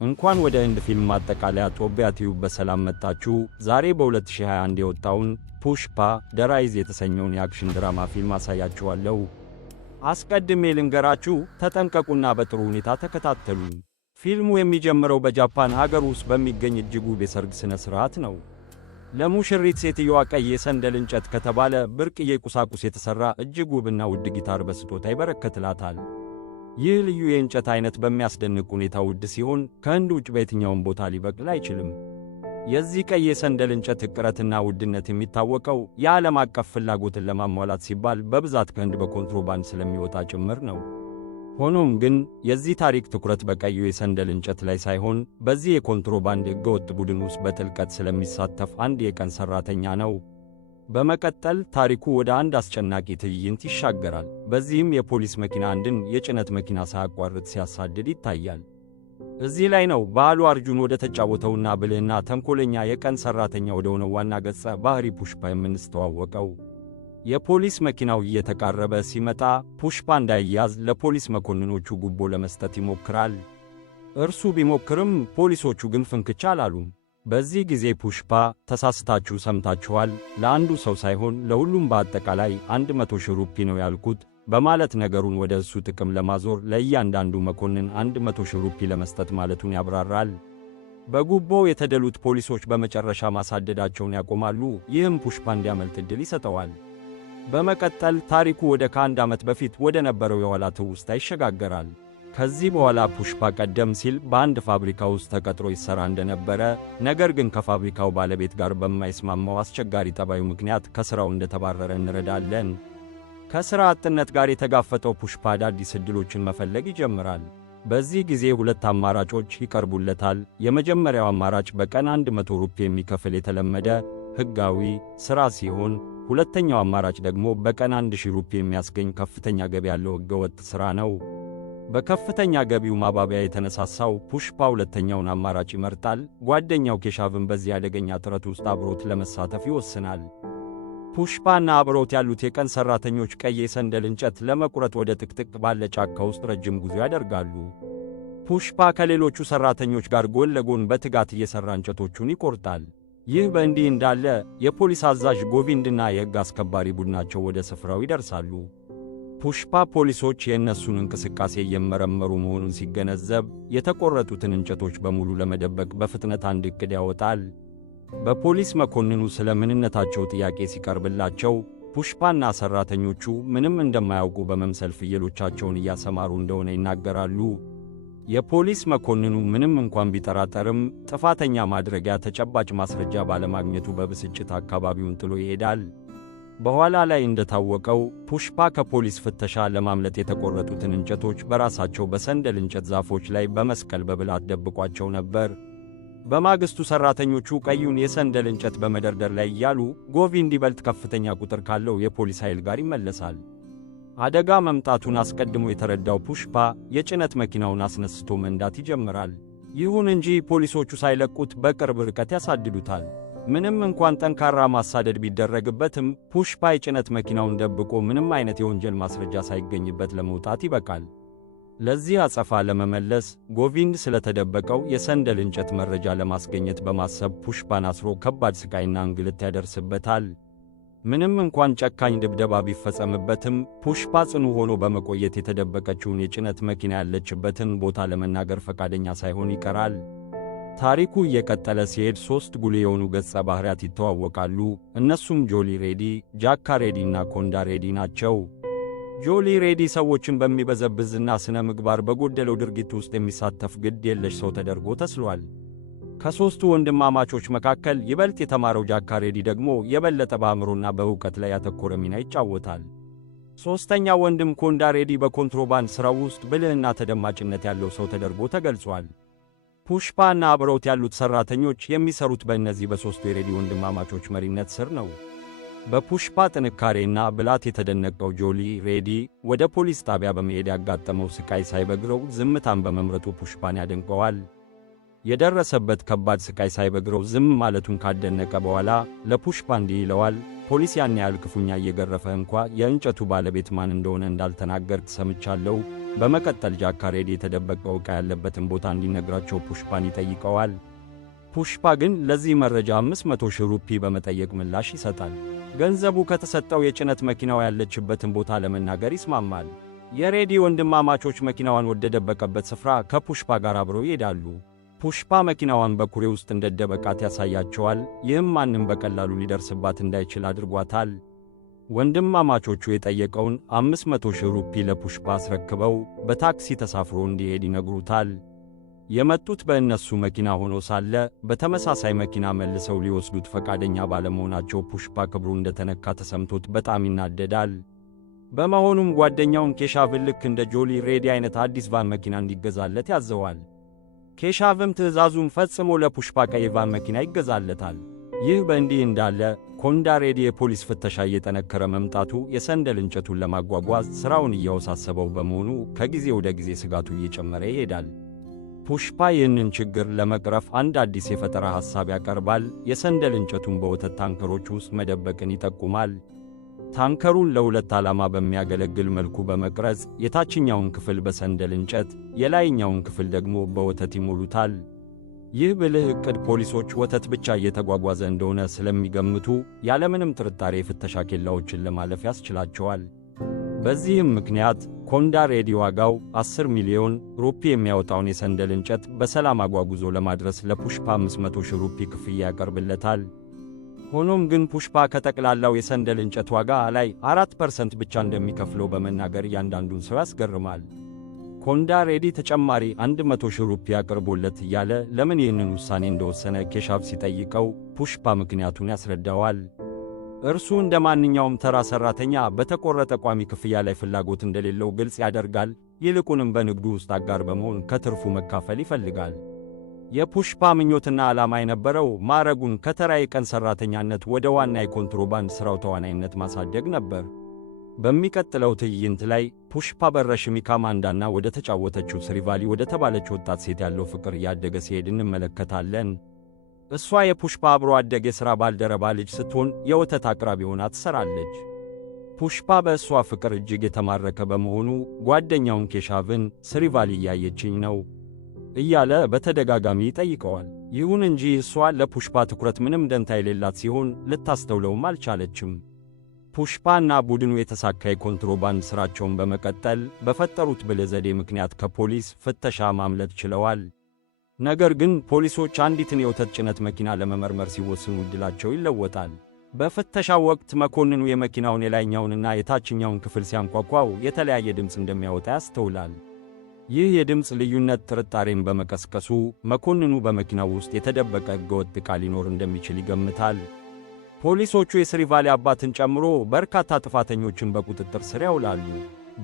እንኳን ወደ ህንድ ፊልም ማጠቃለያ ጦቢያ ቲዩብ በሰላም መጣችሁ። ዛሬ በ2021 የወጣውን ፑሽፓ ዘ ራይዝ የተሰኘውን የአክሽን ድራማ ፊልም አሳያችኋለሁ። አስቀድሜ ልንገራችሁ፣ ተጠንቀቁና በጥሩ ሁኔታ ተከታተሉኝ። ፊልሙ የሚጀምረው በጃፓን ሀገር ውስጥ በሚገኝ እጅግ ውብ የሰርግ ሥነ ሥርዓት ነው። ለሙሽሪት ሴትየዋ ቀይ የሰንደል እንጨት ከተባለ ብርቅዬ ቁሳቁስ የተሠራ እጅግ ውብና ውድ ጊታር በስጦታ ይበረከትላታል። ይህ ልዩ የእንጨት አይነት በሚያስደንቅ ሁኔታ ውድ ሲሆን ከህንድ ውጭ በየትኛውም ቦታ ሊበቅል አይችልም። የዚህ ቀይ የሰንደል እንጨት ዕቅረትና ውድነት የሚታወቀው የዓለም አቀፍ ፍላጎትን ለማሟላት ሲባል በብዛት ከህንድ በኮንትሮባንድ ስለሚወጣ ጭምር ነው። ሆኖም ግን የዚህ ታሪክ ትኩረት በቀዩ የሰንደል እንጨት ላይ ሳይሆን በዚህ የኮንትሮባንድ ሕገወጥ ቡድን ውስጥ በጥልቀት ስለሚሳተፍ አንድ የቀን ሠራተኛ ነው። በመቀጠል ታሪኩ ወደ አንድ አስጨናቂ ትዕይንት ይሻገራል። በዚህም የፖሊስ መኪና አንድን የጭነት መኪና ሳያቋርጥ ሲያሳድድ ይታያል። እዚህ ላይ ነው በአሉ አርጁን ወደ ተጫወተውና ብልህና ተንኮለኛ የቀን ሠራተኛ ወደ ሆነው ዋና ገጸ ባህሪ ፑሽፓ የምንስተዋወቀው። የፖሊስ መኪናው እየተቃረበ ሲመጣ ፑሽፓ እንዳይያዝ ለፖሊስ መኮንኖቹ ጉቦ ለመስጠት ይሞክራል። እርሱ ቢሞክርም ፖሊሶቹ ግን ፍንክች አላሉም። በዚህ ጊዜ ፑሽፓ ተሳስታችሁ ሰምታችኋል፣ ለአንዱ ሰው ሳይሆን ለሁሉም በአጠቃላይ 100 ሺህ ሩፒ ነው ያልኩት በማለት ነገሩን ወደ እሱ ጥቅም ለማዞር ለእያንዳንዱ መኮንን 100 ሺህ ሩፒ ለመስጠት ማለቱን ያብራራል። በጉቦው የተደሉት ፖሊሶች በመጨረሻ ማሳደዳቸውን ያቆማሉ። ይህም ፑሽፓ እንዲያመልጥ ዕድል ይሰጠዋል። በመቀጠል ታሪኩ ወደ ከአንድ ዓመት በፊት ወደ ነበረው የኋላ ትውስታ ይሸጋገራል። ከዚህ በኋላ ፑሽፓ ቀደም ሲል በአንድ ፋብሪካ ውስጥ ተቀጥሮ ይሠራ እንደነበረ፣ ነገር ግን ከፋብሪካው ባለቤት ጋር በማይስማማው አስቸጋሪ ጠባዩ ምክንያት ከሥራው እንደተባረረ እንረዳለን። ከሥራ አጥነት ጋር የተጋፈጠው ፑሽፓ አዳዲስ ዕድሎችን መፈለግ ይጀምራል። በዚህ ጊዜ ሁለት አማራጮች ይቀርቡለታል። የመጀመሪያው አማራጭ በቀን 100 ሩፒ የሚከፍል የተለመደ ሕጋዊ ሥራ ሲሆን፣ ሁለተኛው አማራጭ ደግሞ በቀን 1000 ሩፒ የሚያስገኝ ከፍተኛ ገቢ ያለው ሕገወጥ ሥራ ነው። በከፍተኛ ገቢው ማባቢያ የተነሳሳው ፑሽፓ ሁለተኛውን አማራጭ ይመርጣል። ጓደኛው ኬሻቭን በዚህ አደገኛ ጥረት ውስጥ አብሮት ለመሳተፍ ይወስናል። ፑሽፓና አብሮት ያሉት የቀን ሠራተኞች ቀይ የሰንደል እንጨት ለመቁረጥ ወደ ጥቅጥቅ ባለ ጫካ ውስጥ ረጅም ጉዞ ያደርጋሉ። ፑሽፓ ከሌሎቹ ሠራተኞች ጋር ጎን ለጎን በትጋት እየሠራ እንጨቶቹን ይቆርጣል። ይህ በእንዲህ እንዳለ የፖሊስ አዛዥ ጎቪንድና የሕግ አስከባሪ ቡድናቸው ወደ ስፍራው ይደርሳሉ። ፑሽፓ ፖሊሶች የእነሱን እንቅስቃሴ እየመረመሩ መሆኑን ሲገነዘብ የተቆረጡትን እንጨቶች በሙሉ ለመደበቅ በፍጥነት አንድ ዕቅድ ያወጣል። በፖሊስ መኮንኑ ስለ ምንነታቸው ጥያቄ ሲቀርብላቸው ፑሽፓና ሠራተኞቹ ምንም እንደማያውቁ በመምሰል ፍየሎቻቸውን እያሰማሩ እንደሆነ ይናገራሉ። የፖሊስ መኮንኑ ምንም እንኳን ቢጠራጠርም ጥፋተኛ ማድረጊያ ተጨባጭ ማስረጃ ባለማግኘቱ በብስጭት አካባቢውን ጥሎ ይሄዳል። በኋላ ላይ እንደታወቀው ፑሽፓ ከፖሊስ ፍተሻ ለማምለጥ የተቆረጡትን እንጨቶች በራሳቸው በሰንደል እንጨት ዛፎች ላይ በመስቀል በብልሃት ደብቋቸው ነበር። በማግስቱ ሠራተኞቹ ቀዩን የሰንደል እንጨት በመደርደር ላይ እያሉ ጎቪንድ ይበልጥ ከፍተኛ ቁጥር ካለው የፖሊስ ኃይል ጋር ይመለሳል። አደጋ መምጣቱን አስቀድሞ የተረዳው ፑሽፓ የጭነት መኪናውን አስነስቶ መንዳት ይጀምራል። ይሁን እንጂ ፖሊሶቹ ሳይለቁት በቅርብ ርቀት ያሳድዱታል። ምንም እንኳን ጠንካራ ማሳደድ ቢደረግበትም ፑሽፓ የጭነት መኪናውን ደብቆ ምንም አይነት የወንጀል ማስረጃ ሳይገኝበት ለመውጣት ይበቃል። ለዚህ አጸፋ ለመመለስ ጎቪንድ ስለተደበቀው የሰንደል እንጨት መረጃ ለማስገኘት በማሰብ ፑሽፓን አስሮ ከባድ ስቃይና እንግልት ያደርስበታል። ምንም እንኳን ጨካኝ ድብደባ ቢፈጸምበትም ፑሽፓ ጽኑ ሆኖ በመቆየት የተደበቀችውን የጭነት መኪና ያለችበትን ቦታ ለመናገር ፈቃደኛ ሳይሆን ይቀራል። ታሪኩ እየቀጠለ ሲሄድ ሦስት ጉልህ የሆኑ ገጸ ባህሪያት ይተዋወቃሉ። እነሱም ጆሊ ሬዲ፣ ጃካ ሬዲ እና ኮንዳ ሬዲ ናቸው። ጆሊ ሬዲ ሰዎችን በሚበዘብዝና ሥነ ምግባር በጎደለው ድርጊት ውስጥ የሚሳተፍ ግድ የለሽ ሰው ተደርጎ ተስሏል። ከሦስቱ ወንድማማቾች መካከል ይበልጥ የተማረው ጃካ ሬዲ ደግሞ የበለጠ በአእምሮና በእውቀት ላይ ያተኮረ ሚና ይጫወታል። ሦስተኛው ወንድም ኮንዳ ሬዲ በኮንትሮባንድ ሥራው ውስጥ ብልህና ተደማጭነት ያለው ሰው ተደርጎ ተገልጿል። ፑሽፓና አብረውት ያሉት ሠራተኞች የሚሰሩት በእነዚህ በሦስቱ የሬዲ ወንድማማቾች መሪነት ስር ነው። በፑሽፓ ጥንካሬና ብላት የተደነቀው ጆሊ ሬዲ ወደ ፖሊስ ጣቢያ በመሄድ ያጋጠመው ስቃይ ሳይበግረው ዝምታን በመምረጡ ፑሽፓን ያደንቀዋል። የደረሰበት ከባድ ስቃይ ሳይበግረው ዝም ማለቱን ካደነቀ በኋላ ለፑሽፓ እንዲህ ይለዋል። ፖሊስ ያን ያህል ክፉኛ እየገረፈህ እንኳ የእንጨቱ ባለቤት ማን እንደሆነ እንዳልተናገርክ ሰምቻለሁ። በመቀጠል ጃክ ሬዲ የተደበቀው ዕቃ ያለበትን ቦታ እንዲነግራቸው ፑሽፓን ይጠይቀዋል። ፑሽፓ ግን ለዚህ መረጃ 500 ሺህ ሩፒ በመጠየቅ ምላሽ ይሰጣል። ገንዘቡ ከተሰጠው የጭነት መኪናው ያለችበትን ቦታ ለመናገር ይስማማል። የሬዲ ወንድማማቾች መኪናዋን ወደደበቀበት ስፍራ ከፑሽፓ ጋር አብረው ይሄዳሉ። ፑሽፓ መኪናዋን በኩሬ ውስጥ እንደደበቃት ያሳያቸዋል። ይህም ማንም በቀላሉ ሊደርስባት እንዳይችል አድርጓታል። ወንድማማቾቹ የጠየቀውን 500 ሺህ ሩፒ ለፑሽፓ አስረክበው በታክሲ ተሳፍሮ እንዲሄድ ይነግሩታል። የመጡት በእነሱ መኪና ሆኖ ሳለ በተመሳሳይ መኪና መልሰው ሊወስዱት ፈቃደኛ ባለመሆናቸው ፑሽፓ ክብሩ እንደተነካ ተሰምቶት በጣም ይናደዳል። በመሆኑም ጓደኛውን ኬሻቭን ልክ እንደ ጆሊ ሬዲ አይነት አዲስ ቫን መኪና እንዲገዛለት ያዘዋል። ኬሻቭም ትዕዛዙን ፈጽሞ ለፑሽፓ ቀይ ቫን መኪና ይገዛለታል። ይህ በእንዲህ እንዳለ ኮንዳ ሬዲ የፖሊስ ፍተሻ እየጠነከረ መምጣቱ የሰንደል እንጨቱን ለማጓጓዝ ሥራውን እያወሳሰበው በመሆኑ ከጊዜ ወደ ጊዜ ስጋቱ እየጨመረ ይሄዳል። ፑሽፓ ይህንን ችግር ለመቅረፍ አንድ አዲስ የፈጠራ ሐሳብ ያቀርባል። የሰንደል እንጨቱን በወተት ታንከሮች ውስጥ መደበቅን ይጠቁማል። ታንከሩን ለሁለት ዓላማ በሚያገለግል መልኩ በመቅረጽ የታችኛውን ክፍል በሰንደል እንጨት፣ የላይኛውን ክፍል ደግሞ በወተት ይሞሉታል። ይህ ብልህ ዕቅድ ፖሊሶች ወተት ብቻ እየተጓጓዘ እንደሆነ ስለሚገምቱ ያለምንም ጥርጣሬ የፍተሻ ኬላዎችን ለማለፍ ያስችላቸዋል። በዚህም ምክንያት ኮንዳ ሬዲ ዋጋው 10 ሚሊዮን ሩፒ የሚያወጣውን የሰንደል እንጨት በሰላም አጓጉዞ ለማድረስ ለፑሽፓ 500 ሺህ ሩፒ ክፍያ ያቀርብለታል። ሆኖም ግን ፑሽፓ ከጠቅላላው የሰንደል እንጨት ዋጋ ላይ 4% ብቻ እንደሚከፍለው በመናገር እያንዳንዱን ሰው ያስገርማል። ኮንዳ ሬዲ ተጨማሪ 100 ሺህ ሩፒ አቅርቦለት እያለ ለምን ይህንን ውሳኔ እንደወሰነ ኬሻቭ ሲጠይቀው ፑሽፓ ምክንያቱን ያስረዳዋል። እርሱ እንደ ማንኛውም ተራ ሠራተኛ በተቆረጠ ቋሚ ክፍያ ላይ ፍላጎት እንደሌለው ግልጽ ያደርጋል። ይልቁንም በንግዱ ውስጥ አጋር በመሆን ከትርፉ መካፈል ይፈልጋል። የፑሽፓ ምኞትና ዓላማ የነበረው ማዕረጉን ከተራ የቀን ሠራተኛነት ወደ ዋና የኮንትሮባንድ ሥራው ተዋናይነት ማሳደግ ነበር። በሚቀጥለው ትዕይንት ላይ ፑሽፓ በረሽሚካ ማንዳና ወደ ተጫወተችው ስሪቫሊ ወደ ተባለች ወጣት ሴት ያለው ፍቅር እያደገ ሲሄድ እንመለከታለን። እሷ የፑሽፓ አብሮ አደግ የሥራ ባልደረባ ልጅ ስትሆን የወተት አቅራቢ ሆና ትሠራለች። ፑሽፓ በእሷ ፍቅር እጅግ የተማረከ በመሆኑ ጓደኛውን ኬሻቭን ስሪቫሊ እያየችኝ ነው እያለ በተደጋጋሚ ይጠይቀዋል። ይሁን እንጂ እሷ ለፑሽፓ ትኩረት ምንም ደንታ የሌላት ሲሆን ልታስተውለውም አልቻለችም። ፑሽፓና ቡድኑ የተሳካ የኮንትሮባንድ ሥራቸውን በመቀጠል በፈጠሩት ብልህ ዘዴ ምክንያት ከፖሊስ ፍተሻ ማምለጥ ችለዋል። ነገር ግን ፖሊሶች አንዲትን የወተት ጭነት መኪና ለመመርመር ሲወስኑ ዕድላቸው ይለወጣል። በፍተሻው ወቅት መኮንኑ የመኪናውን የላይኛውንና የታችኛውን ክፍል ሲያንኳኳው የተለያየ ድምፅ እንደሚያወጣ ያስተውላል። ይህ የድምፅ ልዩነት ጥርጣሬን በመቀስቀሱ መኮንኑ በመኪናው ውስጥ የተደበቀ ሕገወጥ ዕቃ ሊኖር እንደሚችል ይገምታል። ፖሊሶቹ የስሪቫሊ አባትን ጨምሮ በርካታ ጥፋተኞችን በቁጥጥር ስር ያውላሉ።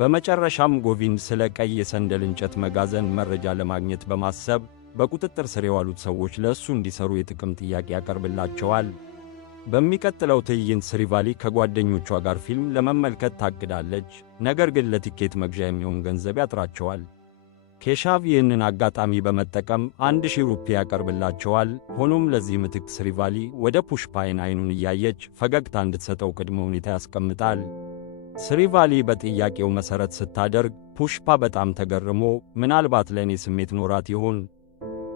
በመጨረሻም ጎቪንድ ስለ ቀይ የሰንደል እንጨት መጋዘን መረጃ ለማግኘት በማሰብ በቁጥጥር ስር የዋሉት ሰዎች ለእሱ እንዲሰሩ የጥቅም ጥያቄ ያቀርብላቸዋል። በሚቀጥለው ትዕይንት ስሪቫሊ ከጓደኞቿ ጋር ፊልም ለመመልከት ታቅዳለች። ነገር ግን ለቲኬት መግዣ የሚሆን ገንዘብ ያጥራቸዋል። ኬሻቭ ይህንን አጋጣሚ በመጠቀም 1000 ሩፒ ያቀርብላቸዋል። ሆኖም ለዚህ ምትክ ስሪቫሊ ወደ ፑሽፓ አይኑን እያየች ፈገግታ እንድትሰጠው ቅድመ ሁኔታ ያስቀምጣል። ስሪቫሊ በጥያቄው መሠረት ስታደርግ ፑሽፓ በጣም ተገርሞ ምናልባት ለእኔ ስሜት ኖራት ይሆን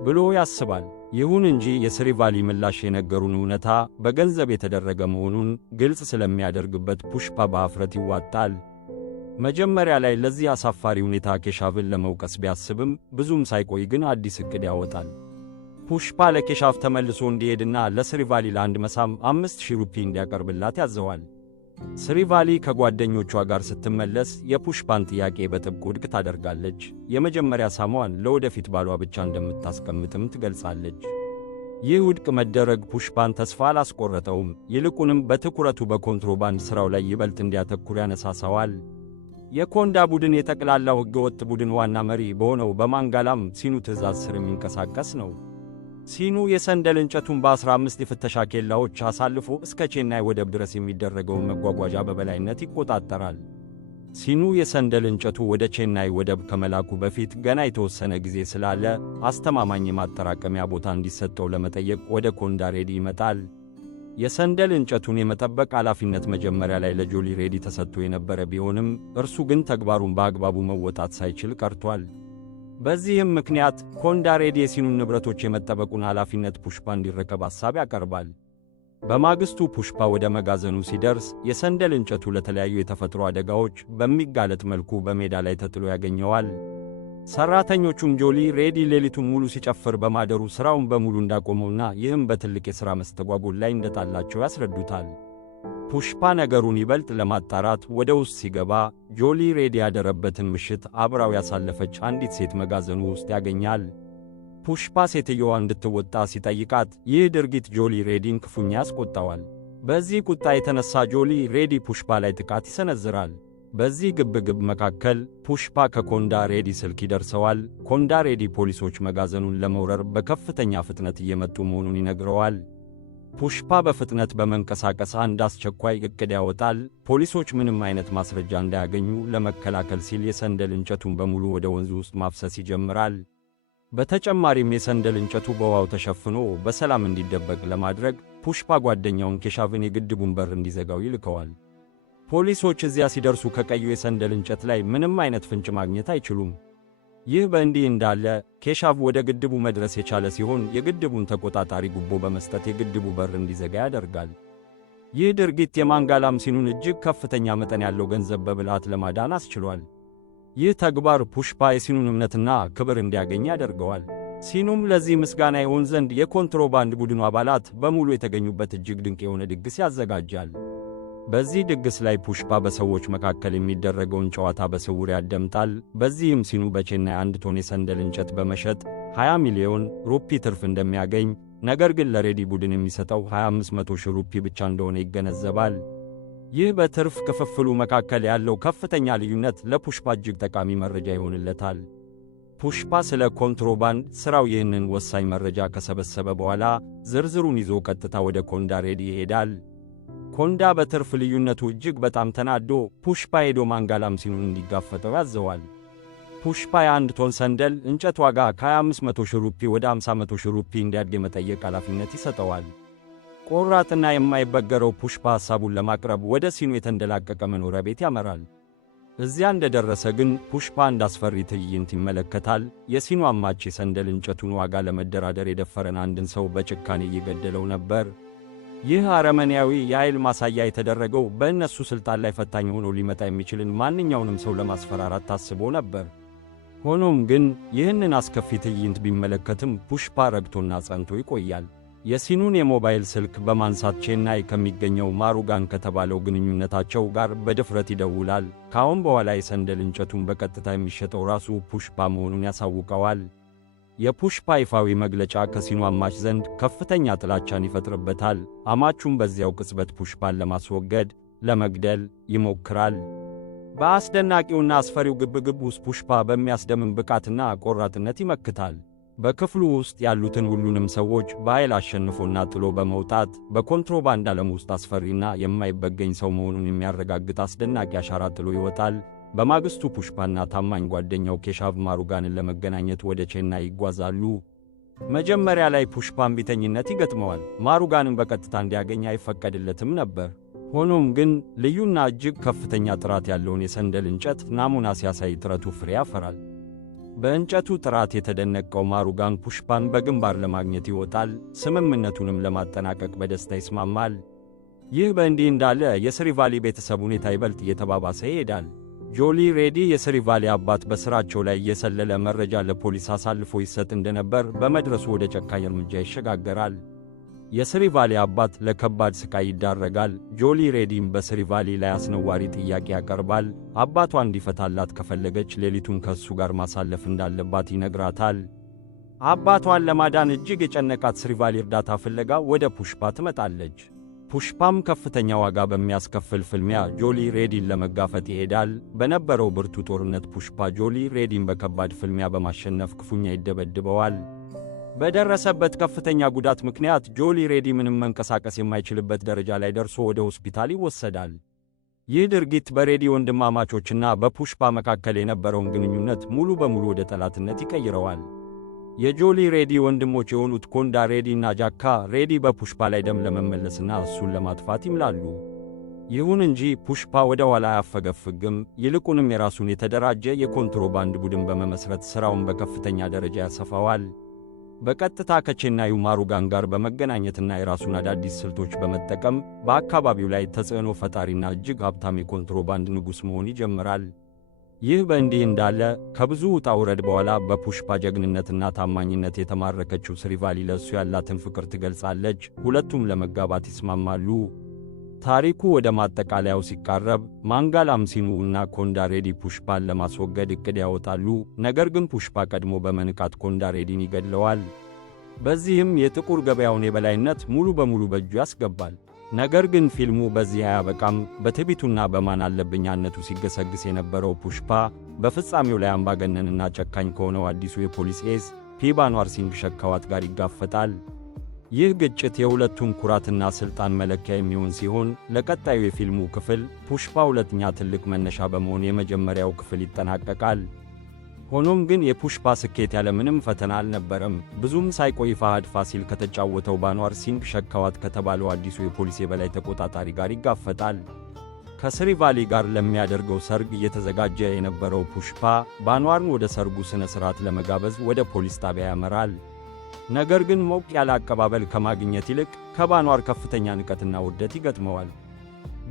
ብሎ ያስባል። ይሁን እንጂ የስሪቫሊ ምላሽ የነገሩን እውነታ በገንዘብ የተደረገ መሆኑን ግልጽ ስለሚያደርግበት ፑሽፓ በአፍረት ይዋጣል። መጀመሪያ ላይ ለዚህ አሳፋሪ ሁኔታ ኬሻቭን ለመውቀስ ቢያስብም ብዙም ሳይቆይ ግን አዲስ ዕቅድ ያወጣል። ፑሽፓ ለኬሻቭ ተመልሶ እንዲሄድና ለስሪቫሊ ለአንድ መሳም 5000 ሩፒ እንዲያቀርብላት ያዘዋል። ስሪቫሊ ከጓደኞቿ ጋር ስትመለስ የፑሽፓን ጥያቄ በጥብቅ ውድቅ ታደርጋለች። የመጀመሪያ ሳሟን ለወደፊት ባሏ ብቻ እንደምታስቀምጥም ትገልጻለች። ይህ ውድቅ መደረግ ፑሽፓን ተስፋ አላስቆረጠውም። ይልቁንም በትኩረቱ በኮንትሮባንድ ሥራው ላይ ይበልጥ እንዲያተኩር ያነሳሳዋል። የኮንዳ ቡድን የጠቅላላው ሕገወጥ ቡድን ዋና መሪ በሆነው በማንጋላም ሲኑ ትዕዛዝ ስር የሚንቀሳቀስ ነው። ሲኑ የሰንደል እንጨቱን በ15 የፍተሻ ኬላዎች አሳልፎ እስከ ቼናይ ወደብ ድረስ የሚደረገውን መጓጓዣ በበላይነት ይቆጣጠራል። ሲኑ የሰንደል እንጨቱ ወደ ቼናይ ወደብ ከመላኩ በፊት ገና የተወሰነ ጊዜ ስላለ አስተማማኝ የማጠራቀሚያ ቦታ እንዲሰጠው ለመጠየቅ ወደ ኮንዳ ሬዲ ይመጣል። የሰንደል እንጨቱን የመጠበቅ ኃላፊነት መጀመሪያ ላይ ለጆሊ ሬዲ ተሰጥቶ የነበረ ቢሆንም እርሱ ግን ተግባሩን በአግባቡ መወጣት ሳይችል ቀርቷል። በዚህም ምክንያት ኮንዳ ሬዲ የሲኑን ንብረቶች የመጠበቁን ኃላፊነት ፑሽፓ እንዲረከብ ሐሳብ ያቀርባል። በማግስቱ ፑሽፓ ወደ መጋዘኑ ሲደርስ የሰንደል እንጨቱ ለተለያዩ የተፈጥሮ አደጋዎች በሚጋለጥ መልኩ በሜዳ ላይ ተጥሎ ያገኘዋል። ሠራተኞቹም ጆሊ ሬዲ ሌሊቱን ሙሉ ሲጨፍር በማደሩ ሥራውን በሙሉ እንዳቆመውና ይህም በትልቅ የሥራ መስተጓጎል ላይ እንደጣላቸው ያስረዱታል። ፑሽፓ ነገሩን ይበልጥ ለማጣራት ወደ ውስጥ ሲገባ ጆሊ ሬዲ ያደረበትን ምሽት አብራው ያሳለፈች አንዲት ሴት መጋዘኑ ውስጥ ያገኛል። ፑሽፓ ሴትየዋ እንድትወጣ ሲጠይቃት ይህ ድርጊት ጆሊ ሬዲን ክፉኛ ያስቆጣዋል። በዚህ ቁጣ የተነሳ ጆሊ ሬዲ ፑሽፓ ላይ ጥቃት ይሰነዝራል። በዚህ ግብግብ መካከል ፑሽፓ ከኮንዳ ሬዲ ስልክ ይደርሰዋል። ኮንዳ ሬዲ ፖሊሶች መጋዘኑን ለመውረር በከፍተኛ ፍጥነት እየመጡ መሆኑን ይነግረዋል። ፑሽፓ በፍጥነት በመንቀሳቀስ አንድ አስቸኳይ ዕቅድ ያወጣል። ፖሊሶች ምንም አይነት ማስረጃ እንዳያገኙ ለመከላከል ሲል የሰንደል እንጨቱን በሙሉ ወደ ወንዙ ውስጥ ማፍሰስ ይጀምራል። በተጨማሪም የሰንደል እንጨቱ በውሃው ተሸፍኖ በሰላም እንዲደበቅ ለማድረግ ፑሽፓ ጓደኛውን ኬሻቭን የግድቡን በር እንዲዘጋው ይልከዋል። ፖሊሶች እዚያ ሲደርሱ ከቀዩ የሰንደል እንጨት ላይ ምንም አይነት ፍንጭ ማግኘት አይችሉም። ይህ በእንዲህ እንዳለ ኬሻቭ ወደ ግድቡ መድረስ የቻለ ሲሆን የግድቡን ተቆጣጣሪ ጉቦ በመስጠት የግድቡ በር እንዲዘጋ ያደርጋል። ይህ ድርጊት የማንጋላም ሲኑን እጅግ ከፍተኛ መጠን ያለው ገንዘብ በብልሃት ለማዳን አስችሏል። ይህ ተግባር ፑሽፓ የሲኑን እምነትና ክብር እንዲያገኝ ያደርገዋል። ሲኑም ለዚህ ምስጋና ይሆን ዘንድ የኮንትሮባንድ ቡድኑ አባላት በሙሉ የተገኙበት እጅግ ድንቅ የሆነ ድግስ ያዘጋጃል። በዚህ ድግስ ላይ ፑሽፓ በሰዎች መካከል የሚደረገውን ጨዋታ በስውር ያደምጣል። በዚህም ሲኑ በቼናይ 1 ቶን የሰንደል እንጨት በመሸጥ 20 ሚሊዮን ሩፒ ትርፍ እንደሚያገኝ፣ ነገር ግን ለሬዲ ቡድን የሚሰጠው 2500,000 ሩፒ ብቻ እንደሆነ ይገነዘባል። ይህ በትርፍ ክፍፍሉ መካከል ያለው ከፍተኛ ልዩነት ለፑሽፓ እጅግ ጠቃሚ መረጃ ይሆንለታል። ፑሽፓ ስለ ኮንትሮባንድ ሥራው ይህንን ወሳኝ መረጃ ከሰበሰበ በኋላ ዝርዝሩን ይዞ ቀጥታ ወደ ኮንዳ ሬዲ ይሄዳል። ኮንዳ በትርፍ ልዩነቱ እጅግ በጣም ተናዶ ፑሽፓ ሄዶ ማንጋላም ሲኑን እንዲጋፈጠው ያዘዋል። ፑሽፓ የ1 ቶን ሰንደል እንጨት ዋጋ ከ2500,000 ሩፒ ወደ 500,000 ሩፒ እንዲያድግ የመጠየቅ ኃላፊነት ይሰጠዋል። ቆራጥና የማይበገረው ፑሽፓ ሐሳቡን ለማቅረብ ወደ ሲኑ የተንደላቀቀ መኖሪያ ቤት ያመራል። እዚያ እንደደረሰ ግን ፑሽፓ አንድ አስፈሪ ትዕይንት ይመለከታል። የሲኑ አማች የሰንደል እንጨቱን ዋጋ ለመደራደር የደፈረን አንድን ሰው በጭካኔ እየገደለው ነበር። ይህ አረመኔያዊ የኃይል ማሳያ የተደረገው በእነሱ ሥልጣን ላይ ፈታኝ ሆኖ ሊመጣ የሚችልን ማንኛውንም ሰው ለማስፈራራት ታስቦ ነበር። ሆኖም ግን ይህንን አስከፊ ትዕይንት ቢመለከትም ፑሽፓ ረግቶና ጸንቶ ይቆያል። የሲኑን የሞባይል ስልክ በማንሳት ቼናይ ከሚገኘው ማሩጋን ከተባለው ግንኙነታቸው ጋር በድፍረት ይደውላል። ከአሁን በኋላ የሰንደል እንጨቱን በቀጥታ የሚሸጠው ራሱ ፑሽፓ መሆኑን ያሳውቀዋል። የፑሽፓ ይፋዊ መግለጫ ከሲኑ አማች ዘንድ ከፍተኛ ጥላቻን ይፈጥርበታል። አማቹም በዚያው ቅጽበት ፑሽፓን ለመግደል ይሞክራል። በአስደናቂውና አስፈሪው ግብግብ ውስጥ ፑሽፓ በሚያስደምም ብቃትና ቆራጥነት ይመክታል። በክፍሉ ውስጥ ያሉትን ሁሉንም ሰዎች በኃይል አሸንፎና ጥሎ በመውጣት በኮንትሮባንድ ዓለም ውስጥ አስፈሪና የማይበገኝ ሰው መሆኑን የሚያረጋግጥ አስደናቂ አሻራ ጥሎ ይወጣል። በማግስቱ ፑሽፓና ታማኝ ጓደኛው ኬሻቭ ማሩጋንን ለመገናኘት ወደ ቼናይ ይጓዛሉ። መጀመሪያ ላይ ፑሽፓ እምቢተኝነት ይገጥመዋል። ማሩጋንን በቀጥታ እንዲያገኝ አይፈቀድለትም ነበር። ሆኖም ግን ልዩና እጅግ ከፍተኛ ጥራት ያለውን የሰንደል እንጨት ናሙና ሲያሳይ ጥረቱ ፍሬ ያፈራል። በእንጨቱ ጥራት የተደነቀው ማሩጋን ፑሽፓን በግንባር ለማግኘት ይወጣል። ስምምነቱንም ለማጠናቀቅ በደስታ ይስማማል። ይህ በእንዲህ እንዳለ የስሪቫሊ ቤተሰብ ሁኔታ ይበልጥ እየተባባሰ ይሄዳል። ጆሊ ሬዲ የስሪቫሊ አባት በሥራቸው ላይ የሰለለ መረጃ ለፖሊስ አሳልፎ ይሰጥ እንደነበር በመድረሱ ወደ ጨካኝ እርምጃ ይሸጋገራል። የስሪቫሊ አባት ለከባድ ሥቃይ ይዳረጋል። ጆሊ ሬዲም በስሪቫሊ ላይ አስነዋሪ ጥያቄ ያቀርባል። አባቷ እንዲፈታላት ከፈለገች ሌሊቱን ከእሱ ጋር ማሳለፍ እንዳለባት ይነግራታል። አባቷን ለማዳን እጅግ የጨነቃት ስሪቫሊ እርዳታ ፍለጋ ወደ ፑሽፓ ትመጣለች። ፑሽፓም ከፍተኛ ዋጋ በሚያስከፍል ፍልሚያ ጆሊ ሬዲን ለመጋፈጥ ይሄዳል። በነበረው ብርቱ ጦርነት ፑሽፓ ጆሊ ሬዲን በከባድ ፍልሚያ በማሸነፍ ክፉኛ ይደበድበዋል። በደረሰበት ከፍተኛ ጉዳት ምክንያት ጆሊ ሬዲ ምንም መንቀሳቀስ የማይችልበት ደረጃ ላይ ደርሶ ወደ ሆስፒታል ይወሰዳል። ይህ ድርጊት በሬዲ ወንድማማቾችና በፑሽፓ መካከል የነበረውን ግንኙነት ሙሉ በሙሉ ወደ ጠላትነት ይቀይረዋል። የጆሊ ሬዲ ወንድሞች የሆኑት ኮንዳ ሬዲ እና ጃካ ሬዲ በፑሽፓ ላይ ደም ለመመለስና እሱን ለማጥፋት ይምላሉ። ይሁን እንጂ ፑሽፓ ወደ ኋላ አያፈገፍግም። ይልቁንም የራሱን የተደራጀ የኮንትሮባንድ ቡድን በመመስረት ሥራውን በከፍተኛ ደረጃ ያሰፋዋል። በቀጥታ ከቼናዩ ማሩጋን ጋር በመገናኘትና የራሱን አዳዲስ ስልቶች በመጠቀም በአካባቢው ላይ ተጽዕኖ ፈጣሪና እጅግ ሀብታም የኮንትሮባንድ ንጉሥ መሆን ይጀምራል። ይህ በእንዲህ እንዳለ ከብዙ ውጣ ውረድ በኋላ በፑሽፓ ጀግንነትና ታማኝነት የተማረከችው ስሪቫሊ ለእሱ ያላትን ፍቅር ትገልጻለች። ሁለቱም ለመጋባት ይስማማሉ። ታሪኩ ወደ ማጠቃለያው ሲቃረብ ማንጋላምሲኑ እና ኮንዳ ሬዲ ፑሽፓን ለማስወገድ ዕቅድ ያወጣሉ። ነገር ግን ፑሽፓ ቀድሞ በመንቃት ኮንዳ ሬዲን ይገድለዋል። በዚህም የጥቁር ገበያውን የበላይነት ሙሉ በሙሉ በእጁ ያስገባል። ነገር ግን ፊልሙ በዚህ አያበቃም። በትዕቢቱና በማን አለብኛነቱ ሲገሰግስ የነበረው ፑሽፓ በፍጻሜው ላይ አምባገነንና ጨካኝ ከሆነው አዲሱ የፖሊስ ኤስ ፒ ባንዋር ሲንግ ሸካዋት ጋር ይጋፈጣል። ይህ ግጭት የሁለቱም ኩራትና ሥልጣን መለኪያ የሚሆን ሲሆን ለቀጣዩ የፊልሙ ክፍል ፑሽፓ ሁለተኛ ትልቅ መነሻ በመሆን የመጀመሪያው ክፍል ይጠናቀቃል። ሆኖም ግን የፑሽፓ ስኬት ያለምንም ፈተና አልነበረም። ብዙም ሳይቆይ ፋሃድ ፋሲል ከተጫወተው ባንዋር ሲንግ ሸካዋት ከተባለው አዲሱ የፖሊስ የበላይ ተቆጣጣሪ ጋር ይጋፈጣል። ከስሪቫሊ ጋር ለሚያደርገው ሰርግ እየተዘጋጀ የነበረው ፑሽፓ ባንዋርን ወደ ሰርጉ ሥነ ሥርዓት ለመጋበዝ ወደ ፖሊስ ጣቢያ ያመራል። ነገር ግን ሞቅ ያለ አቀባበል ከማግኘት ይልቅ ከባንዋር ከፍተኛ ንቀትና ውርደት ይገጥመዋል።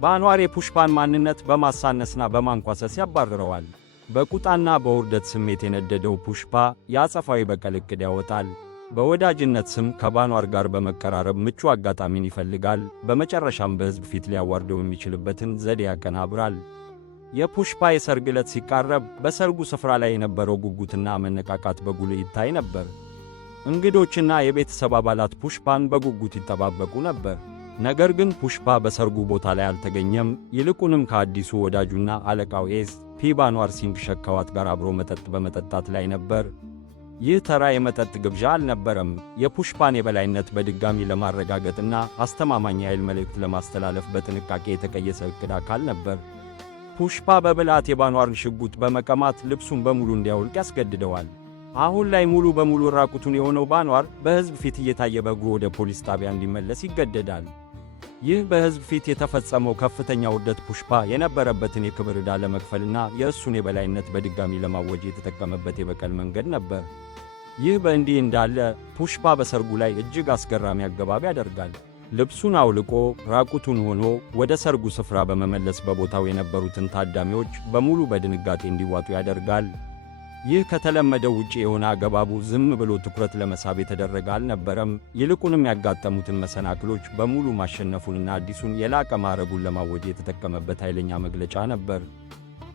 ባንዋር የፑሽፓን ማንነት በማሳነስና በማንኳሰስ ያባርረዋል። በቁጣና በውርደት ስሜት የነደደው ፑሽፓ የአጸፋዊ በቀል ዕቅድ ያወጣል። በወዳጅነት ስም ከባንዋር ጋር በመቀራረብ ምቹ አጋጣሚን ይፈልጋል። በመጨረሻም በሕዝብ ፊት ሊያዋርደው የሚችልበትን ዘዴ ያቀናብራል። የፑሽፓ የሰርግ ዕለት ሲቃረብ በሰርጉ ስፍራ ላይ የነበረው ጉጉትና መነቃቃት በጉልህ ይታይ ነበር። እንግዶችና የቤተሰብ አባላት ፑሽፓን በጉጉት ይጠባበቁ ነበር። ነገር ግን ፑሽፓ በሰርጉ ቦታ ላይ አልተገኘም። ይልቁንም ከአዲሱ ወዳጁና አለቃው ኤስ ፒ ባንዋር ሲንግ ሸካዋት ጋር አብሮ መጠጥ በመጠጣት ላይ ነበር። ይህ ተራ የመጠጥ ግብዣ አልነበረም። የፑሽፓን የበላይነት በድጋሚ ለማረጋገጥና አስተማማኝ የኃይል መልእክት ለማስተላለፍ በጥንቃቄ የተቀየሰ ዕቅድ አካል ነበር። ፑሽፓ በብልሃት የባንዋርን ሽጉጥ በመቀማት ልብሱን በሙሉ እንዲያወልቅ ያስገድደዋል። አሁን ላይ ሙሉ በሙሉ ራቁቱን የሆነው ባንዋር በሕዝብ ፊት እየታየ በእግሩ ወደ ፖሊስ ጣቢያ እንዲመለስ ይገደዳል። ይህ በሕዝብ ፊት የተፈጸመው ከፍተኛ ውርደት ፑሽፓ የነበረበትን የክብር ዕዳ ለመክፈልና የእሱን የበላይነት በድጋሚ ለማወጅ የተጠቀመበት የበቀል መንገድ ነበር። ይህ በእንዲህ እንዳለ ፑሽፓ በሰርጉ ላይ እጅግ አስገራሚ አገባብ ያደርጋል። ልብሱን አውልቆ ራቁቱን ሆኖ ወደ ሰርጉ ስፍራ በመመለስ በቦታው የነበሩትን ታዳሚዎች በሙሉ በድንጋጤ እንዲዋጡ ያደርጋል። ይህ ከተለመደው ውጪ የሆነ አገባቡ ዝም ብሎ ትኩረት ለመሳብ የተደረገ አልነበረም። ይልቁንም ያጋጠሙትን መሰናክሎች በሙሉ ማሸነፉንና አዲሱን የላቀ ማዕረጉን ለማወጅ የተጠቀመበት ኃይለኛ መግለጫ ነበር።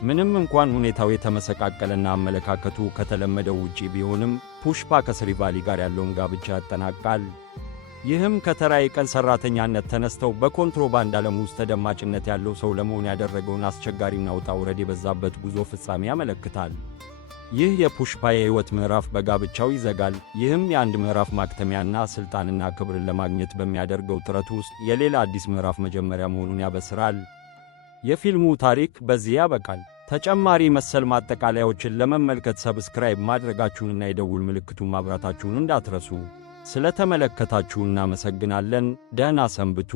ምንም እንኳን ሁኔታው የተመሰቃቀለና አመለካከቱ ከተለመደው ውጪ ቢሆንም ፑሽፓ ከስሪቫሊ ጋር ያለውን ጋብቻ ያጠናቃል። ይህም ከተራ የቀን ሠራተኛነት ተነስተው በኮንትሮባንድ ዓለም ውስጥ ተደማጭነት ያለው ሰው ለመሆን ያደረገውን አስቸጋሪና ውጣ ውረድ የበዛበት ጉዞ ፍጻሜ ያመለክታል። ይህ የፑሽፓ የሕይወት ምዕራፍ በጋብቻው ይዘጋል። ይህም የአንድ ምዕራፍ ማክተሚያና ሥልጣንና ክብርን ለማግኘት በሚያደርገው ጥረት ውስጥ የሌላ አዲስ ምዕራፍ መጀመሪያ መሆኑን ያበስራል። የፊልሙ ታሪክ በዚህ ያበቃል። ተጨማሪ መሰል ማጠቃለያዎችን ለመመልከት ሰብስክራይብ ማድረጋችሁንና የደውል ምልክቱን ማብራታችሁን እንዳትረሱ። ስለተመለከታችሁ እናመሰግናለን። ደህና ሰንብቱ።